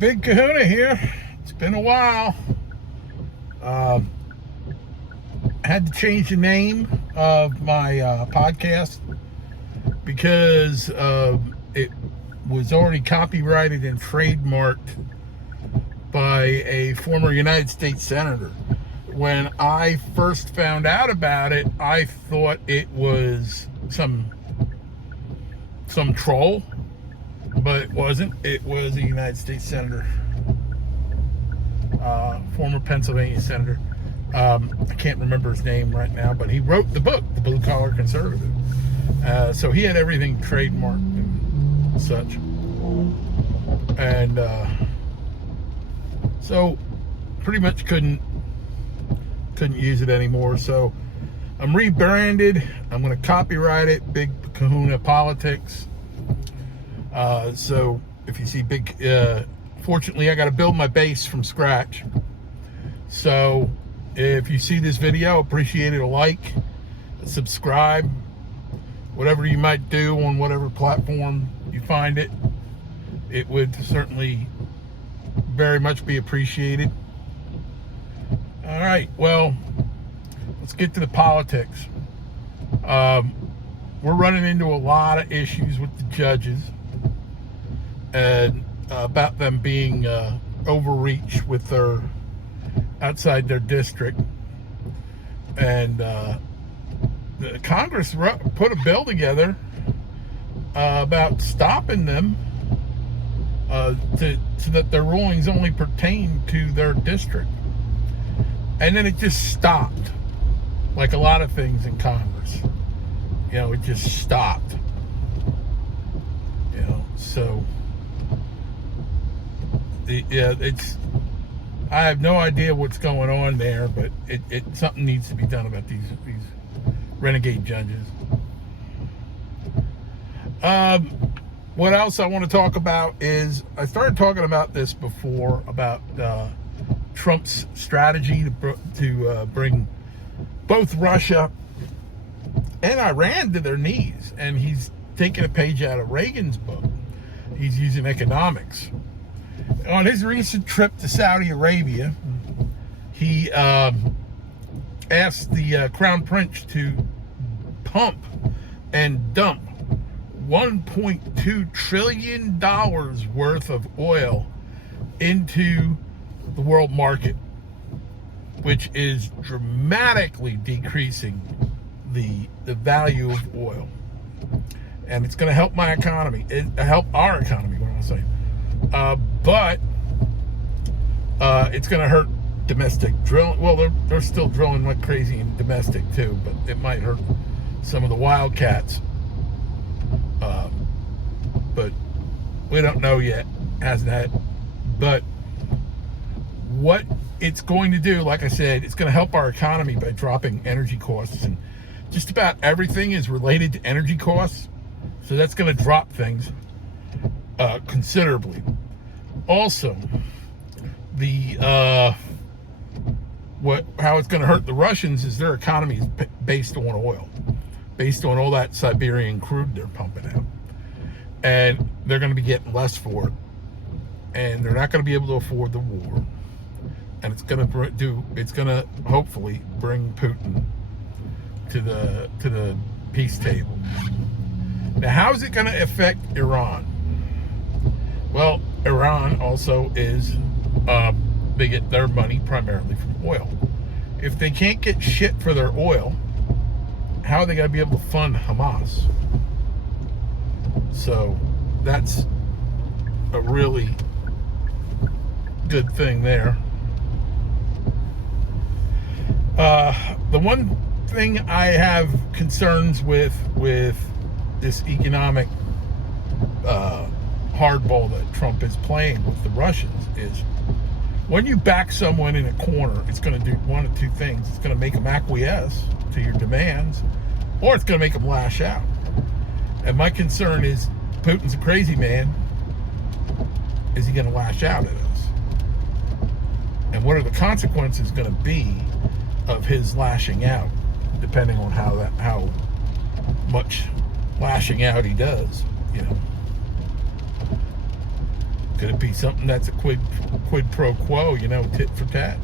Big Kahuna here. It's been a while. Had to change the name of my podcast because it was already copyrighted and trademarked by a former United States Senator. When I first found out about it, I thought it was some troll, but it wasn't. It was a United States Senator, former Pennsylvania Senator. I can't remember his name right now, but he wrote the book, The Blue Collar Conservative. So he had everything trademarked and such. And so pretty much couldn't use it anymore. So I'm rebranded. I'm going to copyright it, Big Kahuna Politics. So if you see big, fortunately I got to build my base from scratch. So if you see this video, appreciate it, a like, a subscribe, whatever you might do on whatever platform you find it. It would certainly very much be appreciated. All right, well, let's get to the politics. We're running into a lot of issues with the judges and about them being overreach with their outside their district. And the Congress put a bill together about stopping them so that their rulings only pertain to their district. And then it just stopped, like a lot of things in Congress. You know, it just stopped. You know, so it's. I have no idea what's going on there, but it something needs to be done about these renegade judges. What else I want to talk about is, I started talking about this before, about Trump's strategy to bring both Russia and Iran to their knees. And he's taking a page out of Reagan's book. He's using economics. On his recent trip to Saudi Arabia, he asked the Crown Prince to pump and dump $1.2 trillion worth of oil into the world market, which is dramatically decreasing the value of oil. And it's going to help my economy, help our economy, what I'm saying. But it's going to hurt domestic drilling. Well, they're still drilling like crazy in domestic too, but it might hurt some of the wildcats. But we don't know yet, hasn't had. But what it's going to do, like I said, it's going to help our economy by dropping energy costs, and just about everything is related to energy costs. So that's going to drop things considerably. Also, how it's going to hurt the Russians is their economy is based on oil, based on all that Siberian crude they're pumping out, and they're going to be getting less for it, and they're not going to be able to afford the war, and it's going to hopefully bring Putin to the peace table. Now, how is it going to affect Iran? Well, Iran also is, they get their money primarily from oil. If they can't get shit for their oil, how are they going to be able to fund Hamas? So that's a really good thing there. The one thing I have concerns with this economic hardball that Trump is playing with the Russians is, when you back someone in a corner, it's going to do one of two things. It's going to make them acquiesce to your demands, or it's going to make them lash out. And my concern is, Putin's a crazy man. Is he going to lash out at us? And what are the consequences going to be of his lashing out, depending on how much lashing out he does, you know? Could it be something that's a quid pro quo, tit for tat?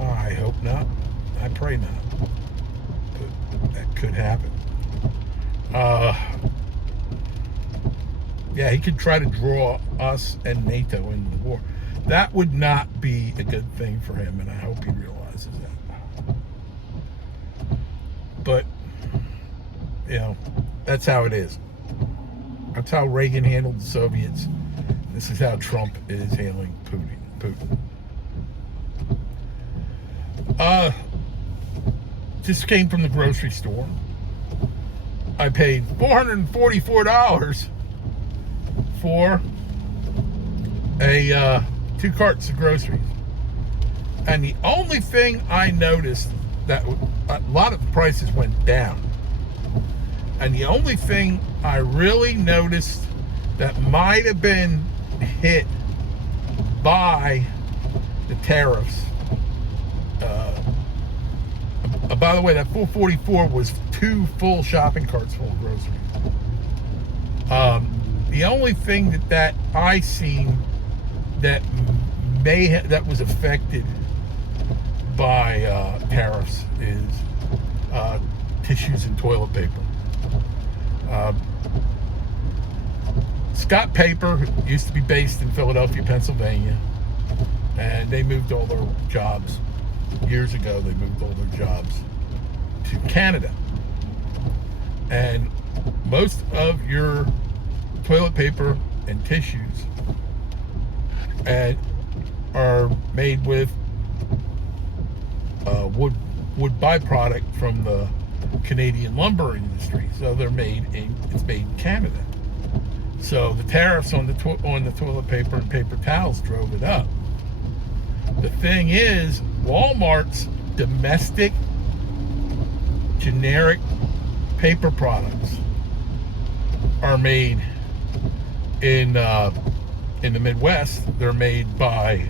Oh, I hope not. I pray not. But that could happen. Yeah, he could try to draw us and NATO into the war. That would not be a good thing for him, and I hope he realizes that. But, that's how it is. That's how Reagan handled the Soviets. This is how Trump is handling Putin. Just came from the grocery store. I paid $444 for a 2 carts of groceries. And the only thing I noticed, that a lot of the prices went down. And the only thing I really noticed that might have been hit by the tariffs. By the way, that $444 was 2 full shopping carts full of groceries. The only thing that I seen that that was affected by tariffs is tissues and toilet paper. Scott Paper used to be based in Philadelphia, Pennsylvania, and they moved all their jobs years ago. They moved all their jobs to Canada, and most of your toilet paper and tissues are made with wood byproduct from the Canadian lumber industry. So it's made in Canada. So the tariffs on the toilet paper and paper towels drove it up. The thing is, Walmart's domestic generic paper products are made in the Midwest. They're made by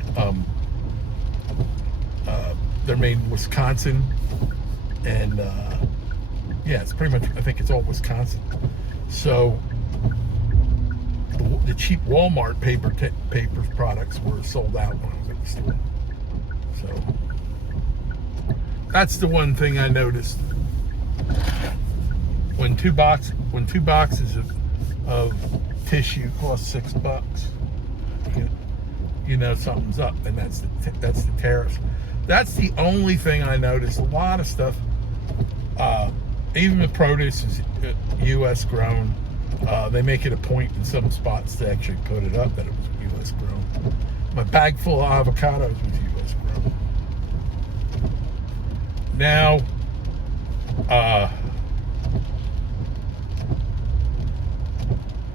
they're made in Wisconsin, and it's pretty much, I think it's all Wisconsin. So the cheap Walmart paper products were sold out when I was at the store. So that's the one thing I noticed. When two boxes of tissue cost $6, something's up, and that's the tariffs. That's the only thing I noticed. A lot of stuff, even the produce is U.S. grown. They make it a point in some spots to actually put it up that it was U.S. grown. My bag full of avocados was U.S. grown. Now,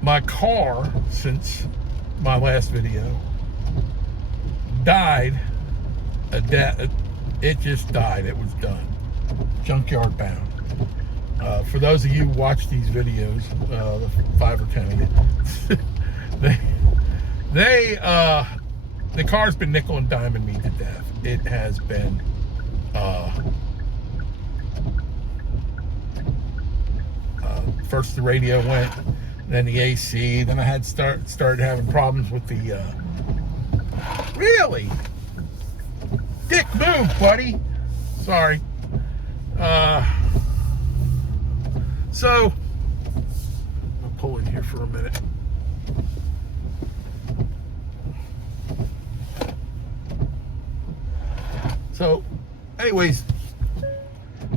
my car, since my last video, died. It just died. It was done. Junkyard bound. For those of you who watch these videos, 5 or 10 of you, the car's been nickel and diming me to death. It has been first the radio went, then the AC, then I had started having problems with the really? Dick move, buddy. Sorry. So I'll pull in here for a minute. So anyways,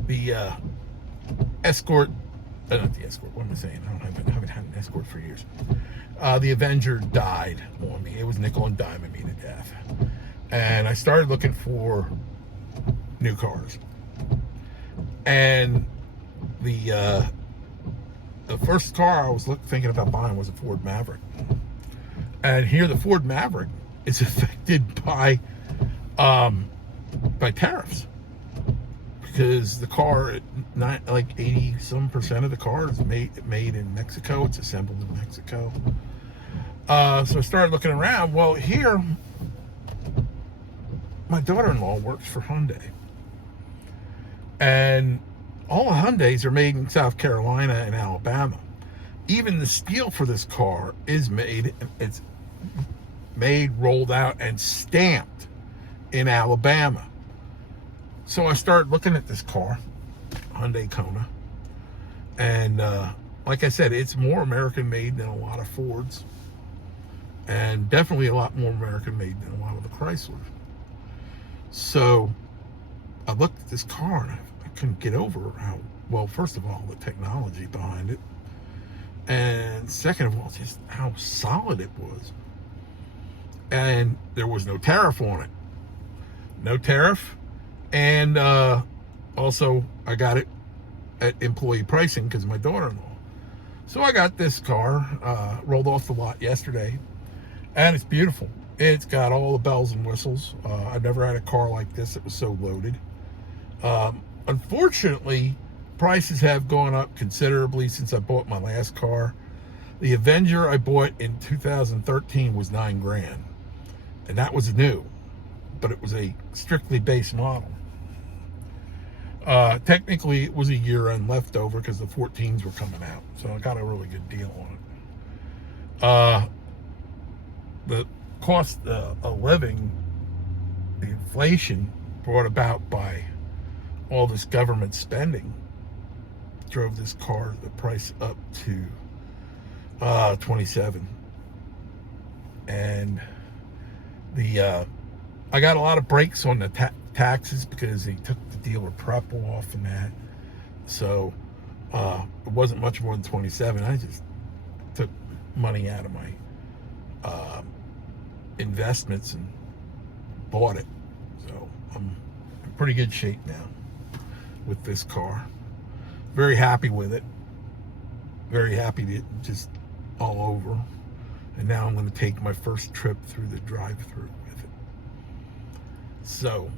the Escort, not the Escort, what am I saying? I haven't had an Escort for years. The Avenger died on me. It was nickel and diming me to death. And I started looking for new cars. And the first car I was thinking about buying was a Ford Maverick. And here the Ford Maverick is affected by tariffs. Because the car, like 80% of the car is made in Mexico. It's assembled in Mexico. So I started looking around. Well, here, my daughter-in-law works for Hyundai. And all the Hyundais are made in South Carolina and Alabama. Even the steel for this car is made, it's made, rolled out, and stamped in Alabama. So I started looking at this car, Hyundai Kona, and like I said, it's more American made than a lot of Fords, and definitely a lot more American made than a lot of the Chryslers. So I looked at this car and I couldn't get over how, well, first of all, the technology behind it, and second of all, just how solid it was. And there was no tariff on it. No tariff. And also, I got it at employee pricing because of my daughter-in-law. So I got this car, rolled off the lot yesterday, and it's beautiful. It's got all the bells and whistles. I've never had a car like this that was so loaded. Unfortunately, prices have gone up considerably since I bought my last car. The Avenger I bought in 2013 was $9,000, and that was new, but it was a strictly base model. Technically, it was a year-end leftover because the 14s were coming out, so I got a really good deal on it. The cost of living, the inflation brought about by all this government spending, drove this car, the price up to 27. And I got a lot of breaks on the taxes because they took the dealer prep off and that. So it wasn't much more than 27. I just took money out of my investments and bought it. So I'm in pretty good shape now with this car. Very happy with it. Very happy to just all over. And now I'm going to take my first trip through the drive-through with it. So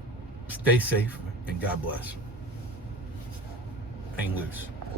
stay safe and God bless. Hang loose.